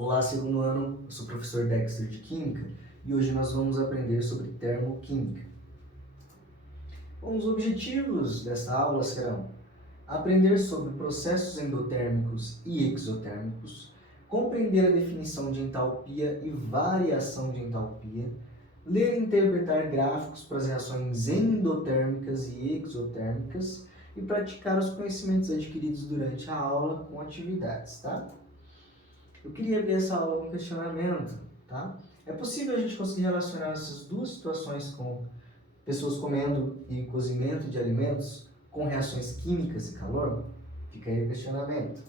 Olá, segundo ano, eu sou o professor Dexter de Química e hoje nós vamos aprender sobre termoquímica. Bom, os objetivos dessa aula serão aprender sobre processos endotérmicos e exotérmicos, compreender a definição de entalpia e variação de entalpia, ler e interpretar gráficos para as reações endotérmicas e exotérmicas e praticar os conhecimentos adquiridos durante a aula com atividades, tá? Eu queria abrir essa aula com um questionamento, tá? É possível a gente conseguir relacionar essas duas situações com pessoas comendo e cozimento de alimentos com reações químicas e calor? Fica aí o questionamento.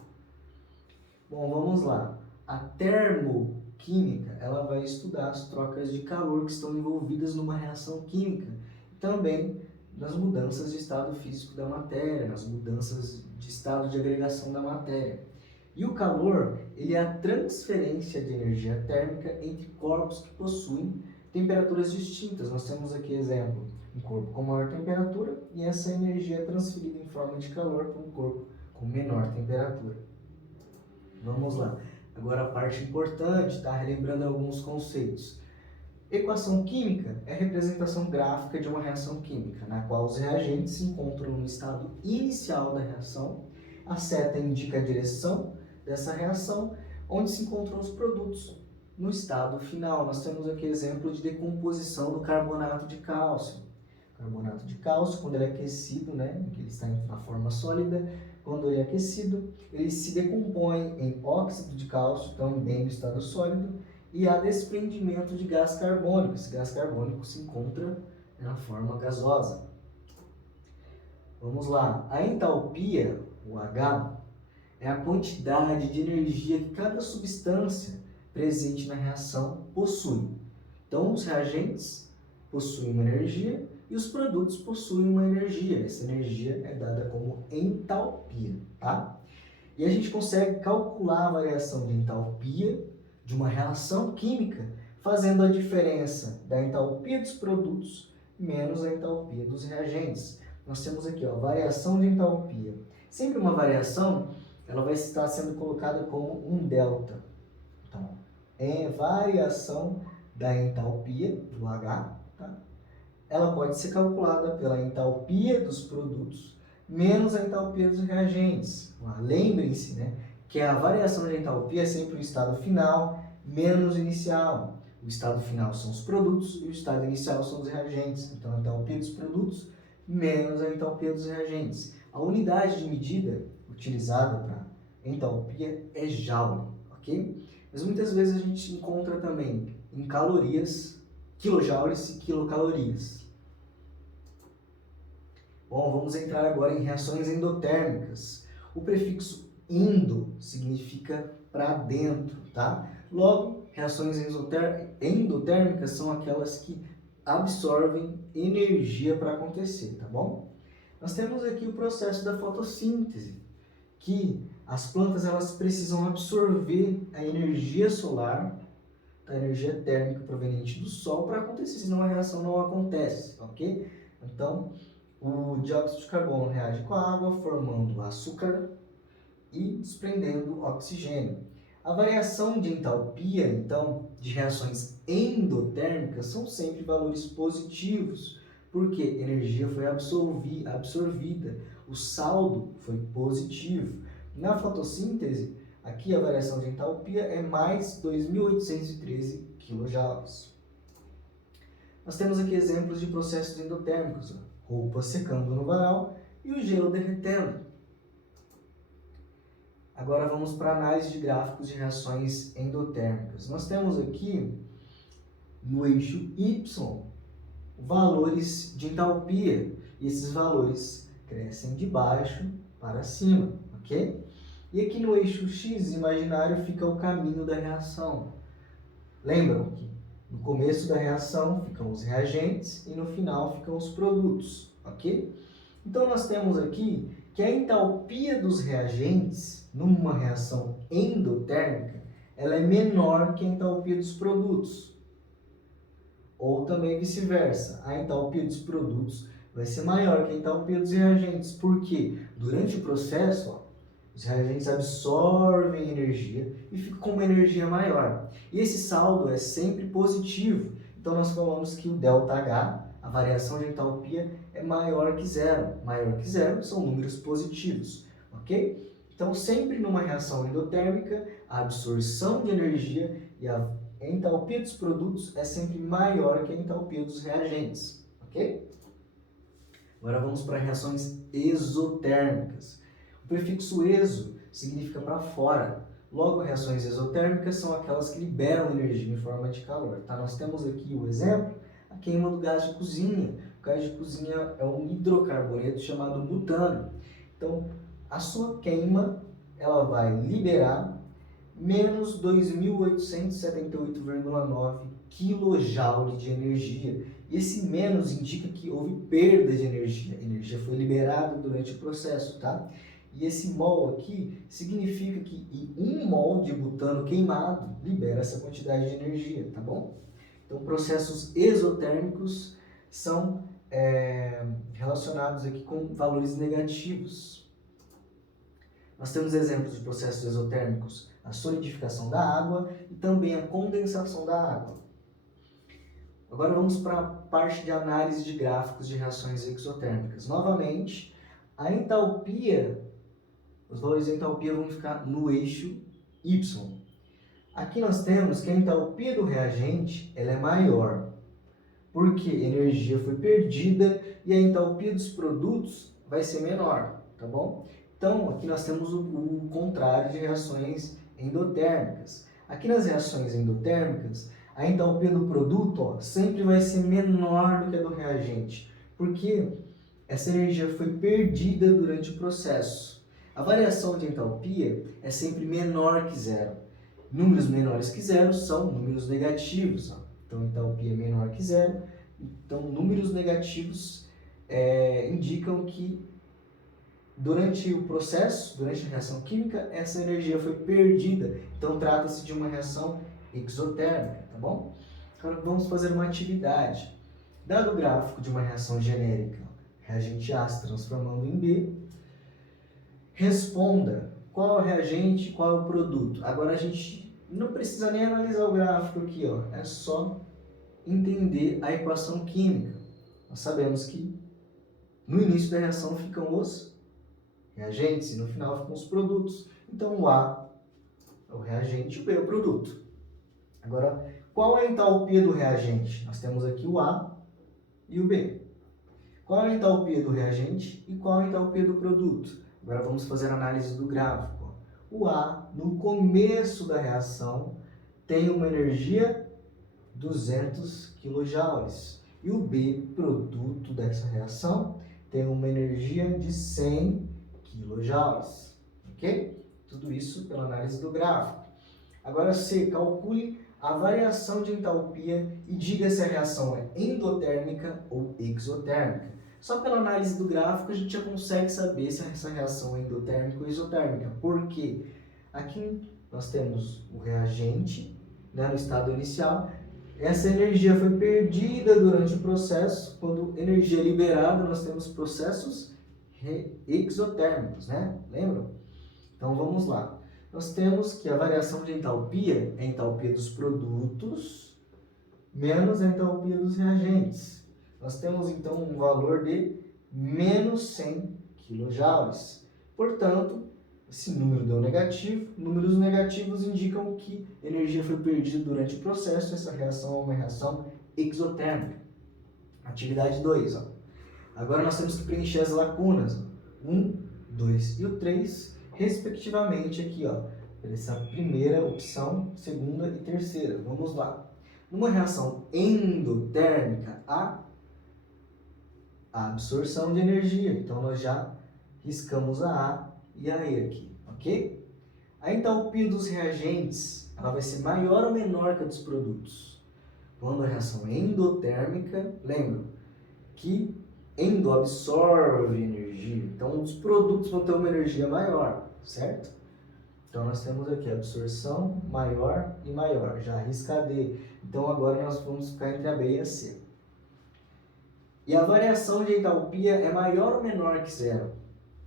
Bom, vamos lá. A termoquímica, ela vai estudar as trocas de calor que estão envolvidas numa reação química, também nas mudanças de estado físico da matéria, nas mudanças de estado de agregação da matéria. E o calor, ele é a transferência de energia térmica entre corpos que possuem temperaturas distintas. Nós temos aqui exemplo, um corpo com maior temperatura e essa energia é transferida em forma de calor para um corpo com menor temperatura. Vamos lá. Agora a parte importante, tá? Relembrando alguns conceitos. Equação química é a representação gráfica de uma reação química, na qual os reagentes se encontram no estado inicial da reação. A seta indica a direção dessa reação, onde se encontram os produtos no estado final. Nós temos aqui exemplo de decomposição do carbonato de cálcio. Carbonato de cálcio, quando ele é aquecido, né, que ele está na forma sólida, quando ele é aquecido, ele se decompõe em óxido de cálcio, também no estado sólido, e há desprendimento de gás carbônico. Esse gás carbônico se encontra na forma gasosa. Vamos lá. A entalpia, o H, é a quantidade de energia que cada substância presente na reação possui. Então, os reagentes possuem uma energia e os produtos possuem uma energia. Essa energia é dada como entalpia, tá? E a gente consegue calcular a variação de entalpia de uma reação química fazendo a diferença da entalpia dos produtos menos a entalpia dos reagentes. Nós temos aqui, ó, variação de entalpia. Sempre uma variação, ela vai estar sendo colocada como um delta. Então, é variação da entalpia do H, tá? Ela pode ser calculada pela entalpia dos produtos menos a entalpia dos reagentes. Lembrem-se, né, que a variação de entalpia é sempre o estado final menos o inicial. O estado final são os produtos e o estado inicial são os reagentes. Então, a entalpia dos produtos menos a entalpia dos reagentes. A unidade de medida utilizada para entalpia é joule, ok? Mas muitas vezes a gente encontra também em calorias, quilojoules e quilocalorias. Bom, vamos entrar agora em reações endotérmicas. O prefixo endo significa para dentro, tá? Logo, reações endotérmicas são aquelas que absorvem energia para acontecer, tá bom? Nós temos aqui o processo da fotossíntese, que as plantas elas precisam absorver a energia solar, a energia térmica proveniente do sol para acontecer, senão a reação não acontece, ok? Então, o dióxido de carbono reage com a água, formando açúcar e desprendendo oxigênio. A variação de entalpia, então, de reações endotérmicas são sempre valores positivos, porque energia foi absorvida, o saldo foi positivo. Na fotossíntese, aqui a variação de entalpia é mais 2.813 kJ. Nós temos aqui exemplos de processos endotérmicos, roupa secando no varal e o gelo derretendo. Agora vamos para a análise de gráficos de reações endotérmicas. Nós temos aqui, no eixo Y, valores de entalpia. E esses valores crescem de baixo para cima, ok? E aqui no eixo X imaginário fica o caminho da reação. Lembram que no começo da reação ficam os reagentes e no final ficam os produtos, ok? Então nós temos aqui que a entalpia dos reagentes numa reação endotérmica ela é menor que a entalpia dos produtos. Ou também vice-versa, a entalpia dos produtos vai ser maior que a entalpia dos reagentes. Por quê? Durante o processo, ó, Os reagentes absorvem energia e ficam com uma energia maior. E esse saldo é sempre positivo. Então, nós falamos que o ΔH, a variação de entalpia, é maior que zero. Maior que zero são números positivos, ok? Então, sempre numa reação endotérmica, a absorção de energia e a entalpia dos produtos é sempre maior que a entalpia dos reagentes, ok? Agora vamos para reações exotérmicas. O prefixo exo significa para fora. Logo, reações exotérmicas são aquelas que liberam energia em forma de calor. Tá? Nós temos aqui o exemplo, a queima do gás de cozinha. O gás de cozinha é um hidrocarboneto chamado butano. Então, a sua queima, ela vai liberar menos 2.878,9 kJ de energia. E esse menos indica que houve perda de energia. A energia foi liberada durante o processo, tá? E esse mol aqui significa que 1 mol de butano queimado libera essa quantidade de energia, tá bom? Então, processos exotérmicos são relacionados aqui com valores negativos. Nós temos exemplos de processos exotérmicos, a solidificação da água e também a condensação da água. Agora vamos para a parte de análise de gráficos de reações exotérmicas. Novamente, a entalpia, os valores de entalpia vão ficar no eixo Y. Aqui nós temos que a entalpia do reagente ela é maior, porque a energia foi perdida e a entalpia dos produtos vai ser menor, tá bom? Então, aqui nós temos o contrário de reações endotérmicas. Aqui nas reações endotérmicas, a entalpia do produto sempre vai ser menor do que a do reagente, porque essa energia foi perdida durante o processo. A variação de entalpia é sempre menor que zero. Números menores que zero são números negativos. Então, entalpia é menor que zero. Então, números negativos indicam que durante o processo, durante a reação química, essa energia foi perdida. Então, trata-se de uma reação exotérmica, tá bom? Agora, vamos fazer uma atividade. Dado o gráfico de uma reação genérica, reagente A se transformando em B, responda qual é o reagente e qual é o produto. Agora, a gente não precisa nem analisar o gráfico aqui, ó. É só entender a equação química. Nós sabemos que no início da reação ficam os reagentes e no final ficam os produtos. Então, o A é o reagente e o B é o produto. Agora, qual é a entalpia do reagente? Nós temos aqui o A e o B. Qual é a entalpia do reagente e qual é a entalpia do produto? Agora vamos fazer a análise do gráfico. O A, no começo da reação, tem uma energia 200 kJ. E o B, produto dessa reação, tem uma energia de 100 kJ. Ok? Tudo isso pela análise do gráfico. Agora C, calcule a variação de entalpia e diga se a reação é endotérmica ou exotérmica. Só pela análise do gráfico a gente já consegue saber se essa reação é endotérmica ou exotérmica. Por quê? Aqui nós temos o reagente, né, no estado inicial. Essa energia foi perdida durante o processo. Quando energia é liberada, nós temos processos exotérmicos, né? Lembram? Então vamos lá. Nós temos que a variação de entalpia é a entalpia dos produtos menos a entalpia dos reagentes. Nós temos então um valor de menos 100 kJ. Portanto, esse número deu negativo. Números negativos indicam que energia foi perdida durante o processo. Essa reação é uma reação exotérmica. Atividade 2. Agora nós temos que preencher as lacunas. 1, 2 e o 3, respectivamente, aqui, essa primeira opção, segunda e terceira. Vamos lá. Numa reação endotérmica, há a absorção de energia. Então, nós já riscamos a A e a E aqui, ok? A entalpia dos reagentes, ela vai ser maior ou menor que a dos produtos? Quando a reação é endotérmica, lembra que endo absorve energia. Então, os produtos vão ter uma energia maior, certo? Então, nós temos aqui a absorção maior e maior. Já risca a D. Então, agora nós vamos ficar entre a B e a C. E a variação de entalpia é maior ou menor que zero?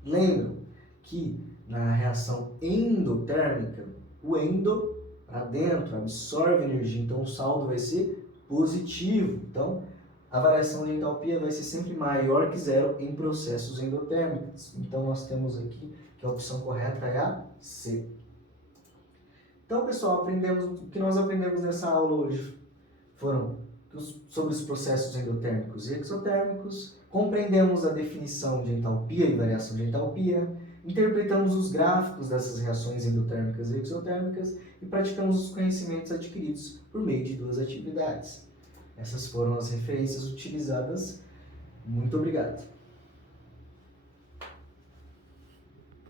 Lembram que na reação endotérmica, o endo, para dentro, absorve energia, então o saldo vai ser positivo. Então, a variação de entalpia vai ser sempre maior que zero em processos endotérmicos. Então, nós temos aqui que a opção correta é a C. Então, pessoal, o que nós aprendemos nessa aula hoje foram sobre os processos endotérmicos e exotérmicos, compreendemos a definição de entalpia e variação de entalpia, interpretamos os gráficos dessas reações endotérmicas e exotérmicas e praticamos os conhecimentos adquiridos por meio de 2 atividades. Essas foram as referências utilizadas. Muito obrigado.